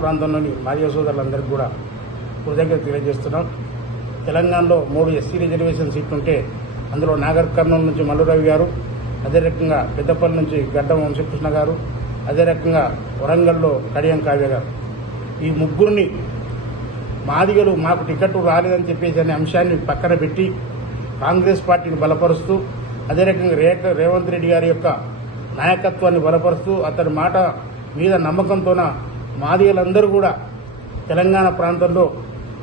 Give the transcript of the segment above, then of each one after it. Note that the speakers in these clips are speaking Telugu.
ప్రాంతంలోని మాదిగ సోదరులందరికీ కూడా కృతజ్ఞత తెలియజేస్తున్నాం. తెలంగాణలో 3 ఎస్సీ రిజర్వేషన్ సీట్లు ఉంటే అందులో నాగర్ కర్నూలు నుంచి మల్లురవి గారు, అదే రకంగా పెద్దపల్లి నుంచి గడ్డం వంశకృష్ణ గారు, అదే రకంగా వరంగల్లో కడియం కావ్య గారు, ఈ ముగ్గురిని మాదిగలు మాకు టికెట్ రాలేదని చెప్పేసి అనే అంశాన్ని పక్కన పెట్టి కాంగ్రెస్ పార్టీని బలపరుస్తూ, అదే రకంగా రేవంత్ రెడ్డి గారి యొక్క నాయకత్వాన్ని బలపరుస్తూ అతని మాట మీద నమ్మకంతోన మాదిగలందరూ కూడా తెలంగాణ ప్రాంతంలో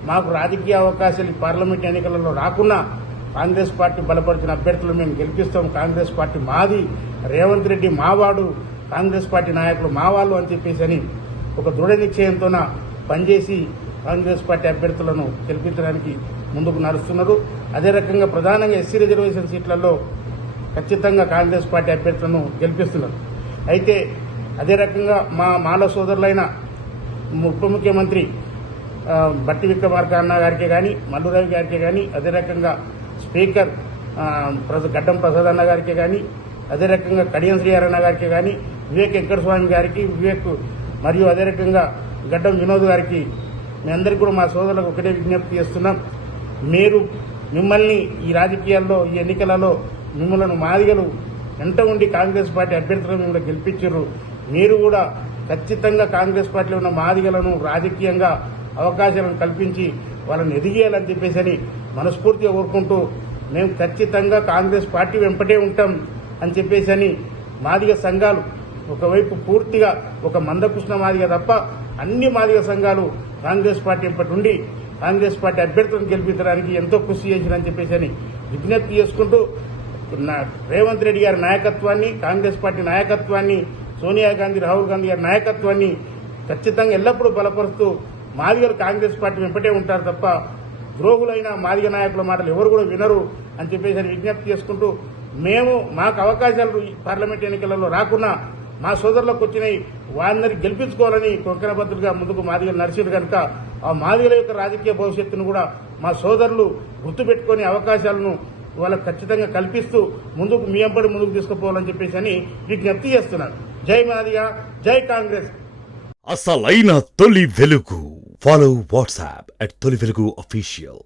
మాకు రాజకీయ అవకాశాలు పార్లమెంట్ ఎన్నికలలో రాకున్నా కాంగ్రెస్ పార్టీ బలపరిచిన అభ్యర్థులు మేము గెలిపిస్తాం, కాంగ్రెస్ పార్టీ మాది, రేవంత్ రెడ్డి మావాడు, కాంగ్రెస్ పార్టీ నాయకులు మావాళ్ళు అని చెప్పేసి అని ఒక దృఢ నిశ్చయంతోన పనిచేసి కాంగ్రెస్ పార్టీ అభ్యర్థులను గెలిపించడానికి ముందుకు నడుస్తున్నారు. అదే రకంగా ప్రధానంగా ఎస్సీ రిజర్వేషన్ సీట్లలో ఖచ్చితంగా కాంగ్రెస్ పార్టీ అభ్యర్థులను గెలిపిస్తున్నారు. అయితే అదే రకంగా మా మాల సోదరులైన ఉప ముఖ్యమంత్రి బట్టి విక్రమార్క అన్న గారికి కానీ, మల్లురవి గారికి కానీ, అదే రకంగా స్పీకర్ గడ్డం ప్రసాద్ అన్న గారికి కానీ, అదే రకంగా కడియం శ్రీహరణ గారికి కానీ, వివేక్ వెంకటస్వామి గారికి, మరియు అదే రకంగా గడ్డం వినోద్ గారికి మీ అందరికీ కూడా మా సోదరులకు ఒకటే విజ్ఞప్తి చేస్తున్నాం. మిమ్మల్ని ఈ రాజకీయాల్లో ఈ ఎన్నికలలో మిమ్మల్ని మాదిగలు వెంట ఉండి కాంగ్రెస్ పార్టీ అభ్యర్థులను మిమ్మల్ని గెలిపించారు. మీరు కూడా ఖచ్చితంగా కాంగ్రెస్ పార్టీలో ఉన్న మాదిగలను రాజకీయంగా అవకాశాలను కల్పించి వాళ్ళని ఎదిగేయాలని చెప్పేసి మనస్ఫూర్తిగా కోరుకుంటూ మేము ఖచ్చితంగా కాంగ్రెస్ పార్టీ వెంపటే ఉంటాం అని చెప్పేసి మాదిగ సంఘాలు ఒకవైపు పూర్తిగా ఒక మందకృష్ణ మాదిగ తప్ప అన్ని మాదిగ సంఘాలు కాంగ్రెస్ పార్టీ వెంపటి ఉండి కాంగ్రెస్ పార్టీ అభ్యర్థులను గెలిపించడానికి ఎంతో కృషి చేసిందని చెప్పేసి విజ్ఞప్తి చేసుకుంటూ రేవంత్ రెడ్డి గారి నాయకత్వాన్ని, కాంగ్రెస్ పార్టీ నాయకత్వాన్ని, సోనియా గాంధీ, రాహుల్ గాంధీ గారి నాయకత్వాన్ని ఖచ్చితంగా ఎల్లప్పుడూ బలపరుస్తూ మాదిగలు కాంగ్రెస్ పార్టీ వెంపటే ఉంటారు తప్ప ద్రోహులైన మాదిగ నాయకుల మాటలు ఎవరు కూడా వినరు అని చెప్పేసి విజ్ఞప్తి చేసుకుంటూ మాకు అవకాశాలు పార్లమెంట్ ఎన్నికలలో రాకున్నా మా సోదరులకు వచ్చినాయి వారందరినీ గెలిపించుకోవాలని కొంకణబద్దులుగా ముందుకు మాదిగలు నడిచారు కనుక ఆ మాదిగల యొక్క రాజకీయ భవిష్యత్తును కూడా మా సోదరులు గుర్తుపెట్టుకునే అవకాశాలను వాళ్ళకు ఖచ్చితంగా కల్పిస్తూ మీ అంబడి ముందుకు తీసుకుపోవాలని చెప్పేసి విజ్ఞప్తి చేస్తున్నారు. జై మాదిగ, జై కాంగ్రెస్. అసలైన తొలి వెలుగు. ఫాలో వాట్సాప్ @తొలి వెలుగు official.